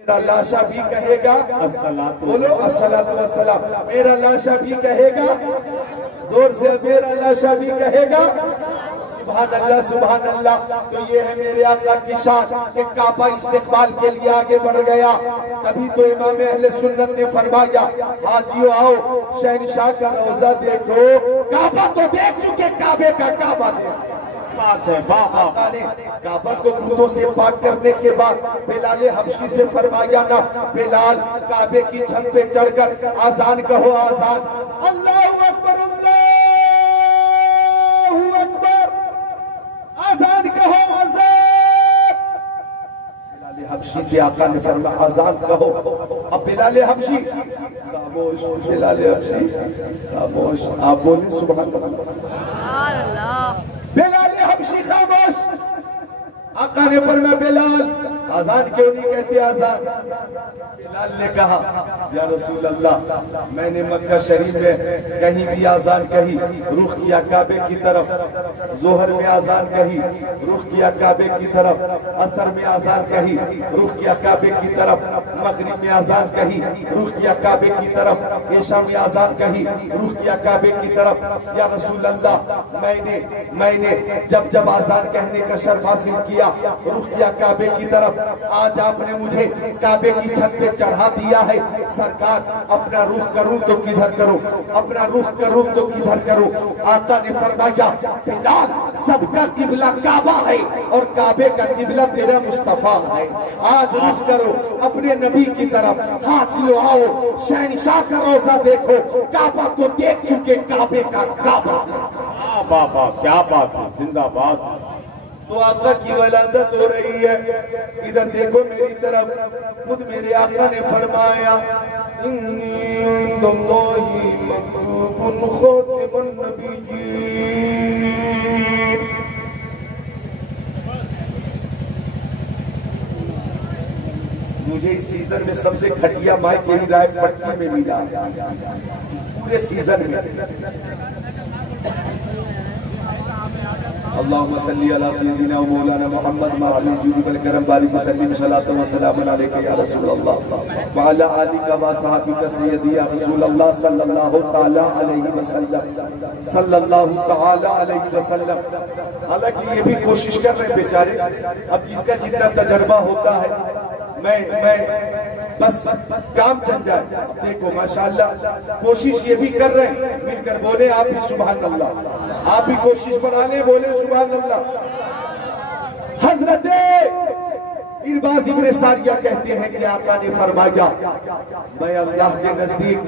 मेरा लाशा भी कहेगा बोलो अस्सलातु वस्सलाम। मेरा लाशा भी कहेगा जोर से, मेरा लाशा भी कहेगा सुभान अल्लाह सुभान अल्लाह। तो ये है मेरे आका की शान कि काबा इस्तिकबाल के लिए आगे बढ़ गया। तभी तो इमाम अहले सुन्नत ने फरमाया हाजियो आओ शहनशाह का रोजा देखो, काबा तो देख चुके, काबे का काबा देखो। आका ने काबा को बुतों से पाक करने के बाद बिलाल हबशी से फरमाया ना बिलाल काबे की छत पे चढ़कर आजान कहो, आजान अल्लाहू अकबर अल्लाहू अकबर, आजान कहो आजान। बिलाल हबशी से आका ने फरमाया आजान कहो। अब बिलाल हबशी खामोश, बिलाल हबशी खामोश, आप बोले सुभान अल्लाह। बिलाल हबशी खामोश। आका ने फरमाया बिलाल आजान क्यों नहीं कहते आजान? बिलाल ने कहा या रसूल अल्लाह मैंने मक्का शरीफ में कहीं भी आजान कही रुख किया काबे की तरफ, जोहर में आजान कही रुख किया काबे की तरफ, असर में आजान कही रुख किया काबे की तरफ, मगरिब में आजान कही रुख किया काबे की तरफ, ईशा में आजान कही रुख किया काबे की तरफ। या रसूल अल्लाह मैंने जब जब आजान कहने का शर्फ हासिल किया रुख किया काबे की तरफ, आज आपने मुझे काबे की छत पे चढ़ा दिया है। सरकार अपना रुख करूं तो किधर करूं, अपना रुख करूं तो किधर करूं? आका ने फरमाया बिलाल सबका किबला काबा है और काबे का किबला तेरा मुस्तफा है। आज रुख करो अपने नबी की तरफ, हाजियो आओ शहनशाह का रोजा देखो, काबा तो देख चुके, काबे का काबा देखो। बाबा क्या बात है, जिंदाबाद। तो आका की वलादत हो रही है। इधर देखो मेरी तरफ, खुद मेरे आका ने फरमाया इन्नी इंदल्लाहि मक्तूबुन खातिमुन नबिय्यीन। मुझे इस सीजन में सबसे घटिया माइक यही रायपट्टी में मिला, इस पूरे सीजन में। अल्लाहुम्मा सल्ली अला सय्यिदिना व मौलाना मुहम्मद मातल जुदी बल करम बारिक वसल्लम सल्लल्लाहु व सल्लम अलैका या रसूल अल्लाह व अला आलिका व सहाबिका सय्यदी या रसूल अल्लाह सल्लल्लाहु तआला अलैहि वसल्लम सल्लल्लाहु तआला अलैहि वसल्लम। हालांकि ये भी कोशिश कर रहे हैं बेचारे, अब जिसका जितना तजर्बा होता है मैं बस काम चल जाए। अब देखो माशाअल्लाह कोशिश ये भी कर रहे हैं, मिलकर बोले आप भी सुभान अल्लाह, आप भी कोशिश बना ले, बोले सुभान अल्लाह। हजरत इरबाज इब्ने सारिया कहते हैं कि आका ने फरमाया मैं अल्लाह के नजदीक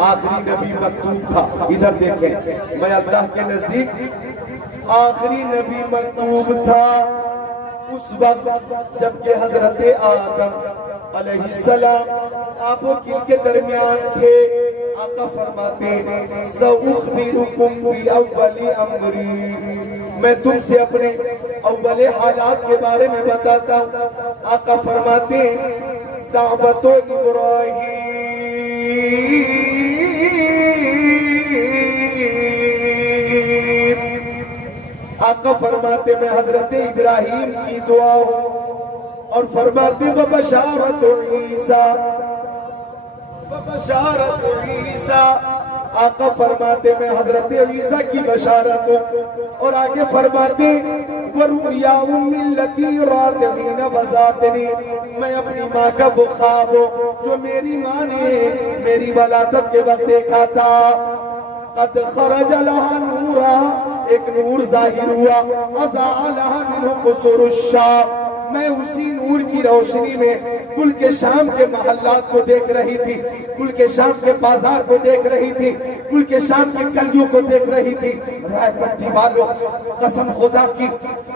आखिरी नबी मकतूब था। इधर देखें, मैं अल्लाह के नजदीक आखिरी नबी मकतूब था उस वक्त जबकि हजरत आदम अलैहिस्सलाम आबो किल के दरमियान थे। आका फरमाते सउखबिरुकुम बि अव्वली अम्री, मैं तुमसे अपने अव्वले हालात के बारे में बताता हूँ। आका फरमाते दावतो इब्राहीम, आका फरमाते मैं हजरत इब्राहिम की दुआ हूँ और फरमाते बबशारत ईसा, बबशारत ईसा, आका फरमाते मैं हजरत ईसा की बशारत हूँ। और आगे फरमाते वरुया उम्मिल्लती रातिहीन वज़ातनी, मैं अपनी माँ का वो ख्वाब हूँ जो मेरी माँ ने मेरी वलादत के वक्त देखा था। कद खरज लहा नूरा, एक नूर जाहिर हुआ, अज़ा लहा मिन्हु कुसुरुश्शाम, मैं उसी नूर की रोशनी में कुल के शाम के महल्लात को देख रही थी, कुल के शाम के बाजार को देख रही थी, कुल के शाम के गलियों को देख रही थी। रायपट्टी वालों कसम खुदा की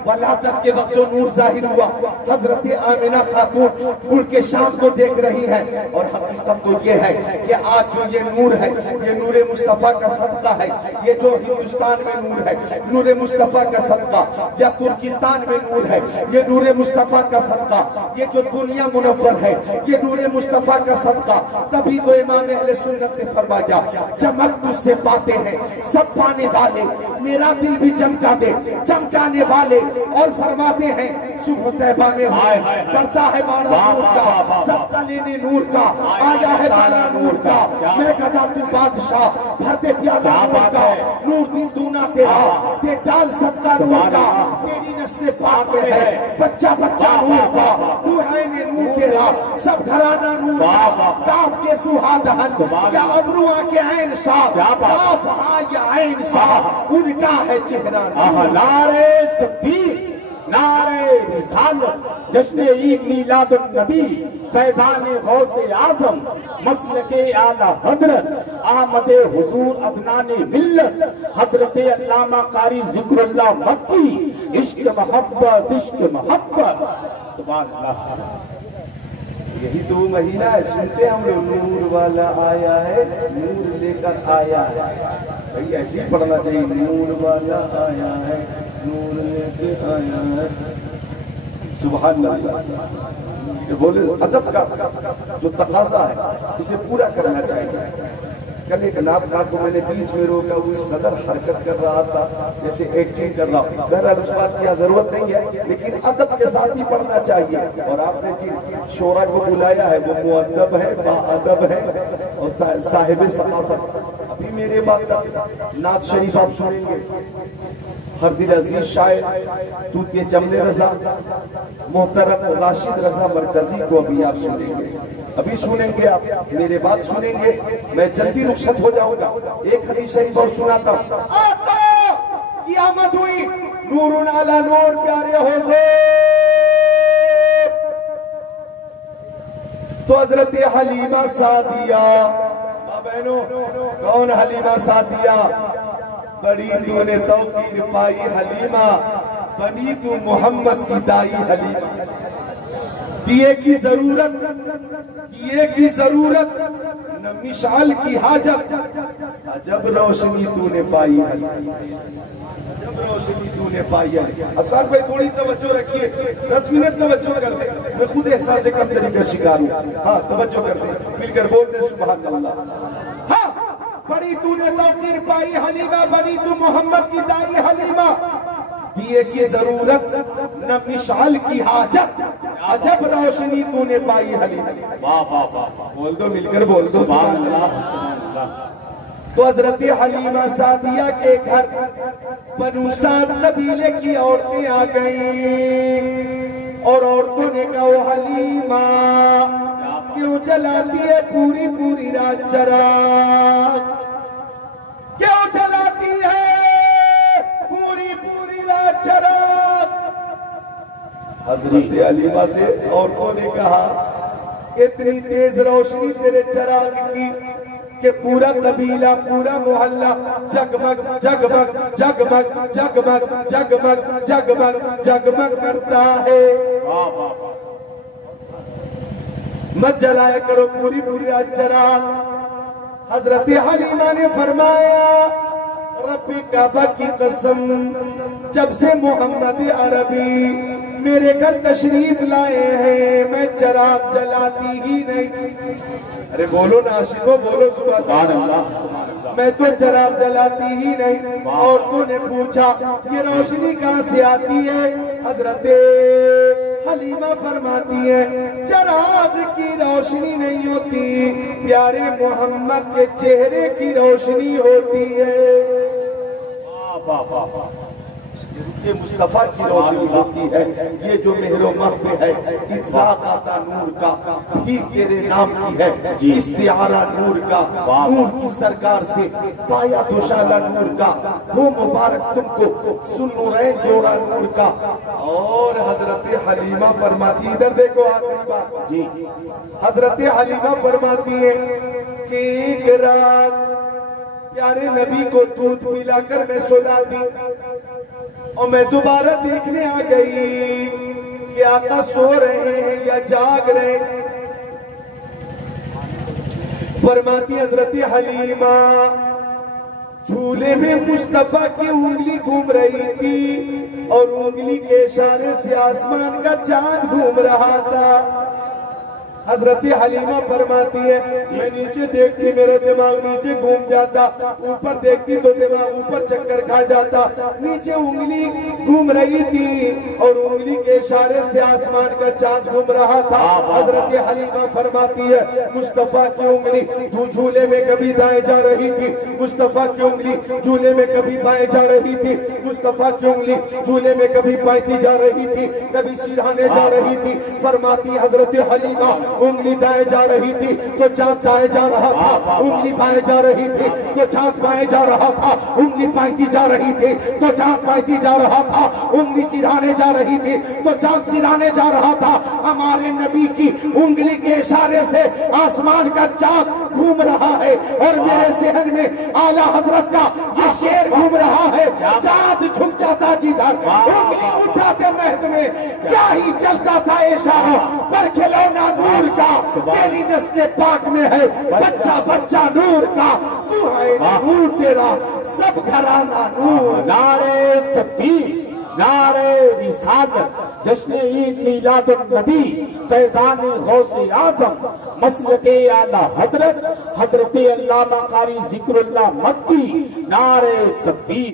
वलादत के वक्त जो नूर जाहिर हुआ, हजरत आमिना खातून कुल के शाम को देख रही है। और हकीकत तो ये है कि आज जो ये नूर है ये नूर मुस्तफा का सदका है। ये जो हिंदुस्तान में नूर है नूर मुस्तफा का सदका, या तुर्किस्तान में नूर है ये नूर मुस्तफा का सदका, ये जो दुनिया मुनव्वर मुनव्वर है, ये नूर मुस्तफा का सदका। तभी तो इमाम अहले सुन्नत ने फरमाया, चमक तुझसे पाते हैं सब पाने वाले, मेरा दिल भी चमका दे चमकाने वाले। और फरमाते हैं सुबह तैबा में बढ़ता है बाड़ा नूर का, सबका लेने नूर का, आया है तारा नूर का, मैं गदा तू बादशाह, भरते प्याला नूर का, नूर दिन दूना तेरा, ते डाल सबका नूर का, तेरी नस्ल पाक में है बच्चा बच्चा नूर का, तू है ने नूर तेरा, सब घराना नूर का, काफ के सुहादहन या अबरुआ के ऐन सा, काफ हा या ऐन सा, उनका है चेहरा। नारे तकबीर, नारे रिसालत, जश्न ईद मीलादुन नबी, फैज़ाने गौसे आज़म, मसलके आला हजरत, आमदे हुजूर अदनाने मिल्लत, हजरते अल्लामा कारी जिक्रुल्लाह मक्की, इश्क मोहब्बत सुभान अल्लाह। यही तो वो महीना है, सुनते हम लोग नूर वाला आया है, नूर लेकर आया है। भाई ऐसे ही पढ़ना चाहिए, नूर वाला आया है, नूर लेकर आया है। सुभान अल्लाह। बोले अदब का जो तकाजा है उसे पूरा करना चाहिए। कल एक नात खां को मैंने बीच में रोका, वो इस कदर हरकत कर रहा था जैसे एक्टिंग कर रहा। बहरहाल उस बात की जरूरत नहीं है, लेकिन अदब के साथ ही पढ़ना चाहिए। और आपने जिन शोरा को बुलाया है वो मुअद्दब है, बाअदब है और साहिब सकाफत। अभी मेरे बाद तक नात शरीफ आप सुनेंगे, हर दिल अजीज शायर तूतिए जमने रजा मोहतरम राशिद रजा मरकजी को अभी आप सुनेंगे, अभी सुनेंगे आप, मेरे बात सुनेंगे। मैं जल्दी रुखसत हो जाऊंगा। एक हदीस शरीफ और सुनाता हूं। आका की आमद हुई, नूरुन अला नूर, प्यारे हुजूर। तो हजरत हलीमा सादिया, बहनों कौन हलीमा सादिया? बड़ी तूने तौकीर पाई हलीमा, बनी तू मोहम्मद की दाई हलीमा। दिए की जरूरत, दिए की जरूरत, न मिसाल की हाजत, अजब रोशनी तूने पाई है, अजब रोशनी तूने पाई है। हसन भाई थोड़ी तवज्जो रखिए, 10 मिनट तवज्जो कर दे, मैं खुद एहसास कमतरी का शिकार हूँ। हाँ तवज्जो कर दे, मिलकर बोल दे सुभान अल्लाह। हाँ, बड़ी तूने तौकीर पाई हलीमा, बनी तू मोहम्मद की दाई हलीमा। दिए की जरूरत न मिसाल की हाजत, अजब रोशनी तूने पाई हलीमा। वाह वाह वाह, बोल दो, मिलकर बोल दो सुभान अल्लाह। तो हजरत हलीमा सादिया के घर बनु साद कबीले की औरतें आ गईं और औरतों ने कहा, ओ हलीमा क्यों जलाती है पूरी पूरी रात चराग, क्यों जलाती है पूरी पूरी रात चराग। हजरत हलीमा से औरतों ने कहा, इतनी तेज रोशनी तेरे चराग की कि पूरा कबीला, पूरा मोहल्ला जगमग जगमग जगमग जगमग जगमग जगमग जगमग करता है। मत जलाया करो पूरी पूरी रात चराग। हजरत हलीमा ने फरमाया, रब्बी काबा की कसम, जब से मोहम्मद अरबी मेरे घर तशरीफ लाए हैं मैं चराग जलाती ही नहीं। अरे बोलो ना आशिको, बोलो सुभान अल्लाह। मैं तो चराग जलाती ही नहीं। औरतों ने पूछा, ये रोशनी कहाँ से आती है? हजरत हलीमा फरमाती है, चराग की रोशनी नहीं होती, प्यारे मोहम्मद के चेहरे की रोशनी होती है। वाह वाह वाह, ये मुस्तफा की रोशनी होती है। ये जो मेहरो मह पे है, इतलाक आता नूर का, ही तेरे नाम की है, इस्तिआरा नूर का, नूर की सरकार से पाया दोशाला नूर का, वो मुबारक तुमको सुन्नूरैन जोड़ा नूर का। और हजरत हलीमा फरमाती, इधर देखो आखिरी बात जी, हजरत हलीमा फरमाती है कि एक रात प्यारे नबी को दूध पिलाकर मैं सुला दी और मैं दोबारा देखने आ गई कि आका सो रहे हैं या जाग रहे। फरमाती हजरत हलीमा, झूले में मुस्तफा की उंगली घूम रही थी और उंगली के इशारे से आसमान का चांद घूम रहा था। हजरत हलीमा फरमाती है मैं नीचे देखती मेरा दिमाग नीचे घूम जाता, ऊपर देखती तो दिमाग ऊपर चक्कर खा जाता। नीचे उंगली घूम रही थी और उंगली के इशारे से आसमान का चांद घूम रहा था। हजरत हलीमा फरमाती है मुस्तफा की उंगली झूले में कभी दाएं जा रही थी, मुस्तफा की उंगली झूले में कभी बाएं जा रही थी, मुस्तफा की उंगली झूले में कभी बाएं जा रही थी, कभी सिरहाने जा रही थी। फरमाती हजरत हलीमा उंगली दाएं जा रही थी तो चांद दाएं जा रहा था, उंगली बाएं जा रही थी तो चांद बाएं जा रहा था, उंगली बाएं जा रही थी तो चांद बाएं जा रहा था, उंगली सिरहाने जा रही थी तो चांद सिरहाने जा रहा था। हमारे नबी की उंगली के इशारे से आसमान का चांद घूम रहा है और मेरे जहन में आला हजरत का ये शेर घूम रहा है। चांद झुक जाता जिधर उंगली उठाते महद में क्या ही चलता था इशारों पर, खिलौना नूर का तेरी नस्ल पाक में है, बच्चा बच्चा नूर का तू है नूर तेरा सब घराना नूर। नारे तकबीर, नारे रिसालत, जश्न ईद मीलादुन नबी, फैज़ान गौसे आज़म, मसलके आला हजरत, हजरत अल्लामा कारी जिक्रुल्लाह मक्की। नारे तकबीर।